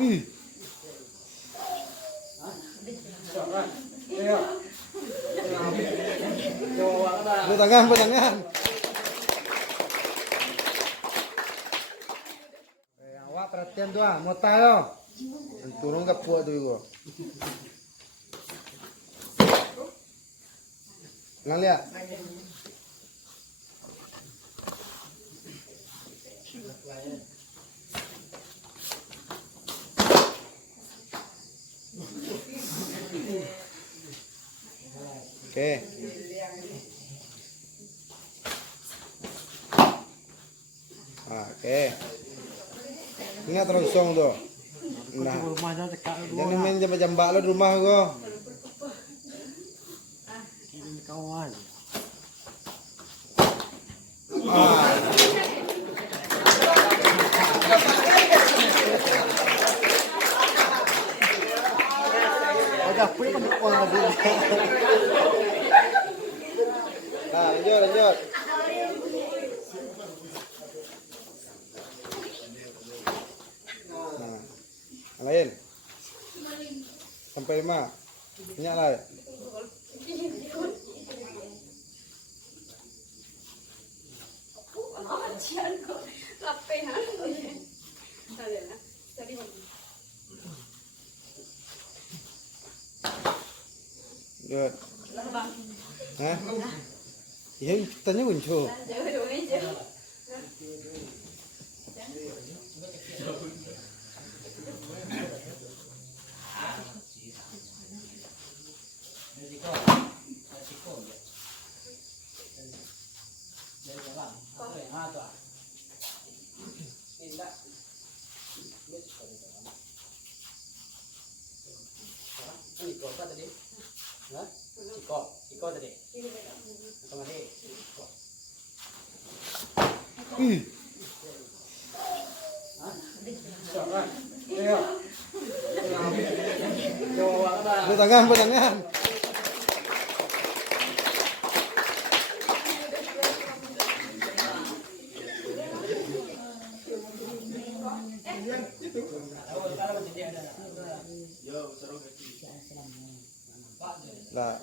Ih, tangan, tangan. Awak perhatian tuh ah, mau tayo. Turun ke puak tuh gua. Nang lihat. Oke. Oke. Ingat terus song tuh. Nah, jangan main jambak lo di rumah gua. Kawan. Agak pun orang dulu. Nah, lanjut. Nah, yang lain. Sampai 5. Minyak lah. Good. Hah? Iya, tanya muncul. Ih. Tangan, tangan. Nah.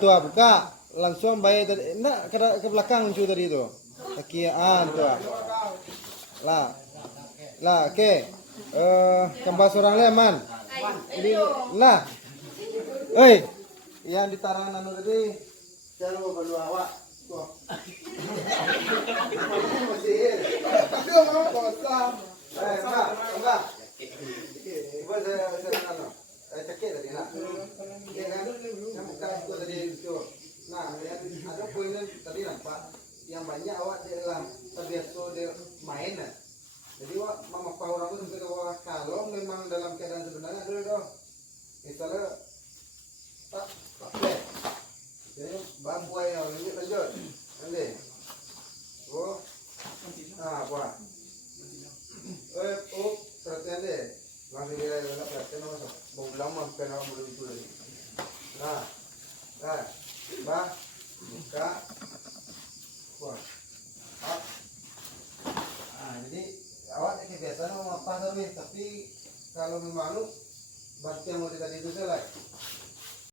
Tuh buka. Langsung bayar tadi. Enggak, ke belakang cuy tadi itu. Kaki tuh. Lah, oke. Kembas orang leman. Ini lah. Oi. Yang ditarangan anu tadi. Jangan lupa berdua awak. Tuh. Tapi mau kosong. Enggak. Coba saya cekik tadi nak. Iya kan? Yang buka itu tadi itu. Nah, ada poinnya tadi nampak. Yang banyak awak di dalam terbiasa dia main. Jadi wak mama pau orang itu sampai kalau memang dalam keadaan sebenarnya dulu dong. Misalnya tak play. Jadi bambu ayo lanjut. Nanti. Oh. Buat. Perhatian deh. Langsung dia nak perhatian masuk. Bau lama pernah belum itu lagi. Nah. Buka. Buat. Jadi awak ini biasa mau apa tapi kalau memang lu bantu yang mau tadi itu selesai.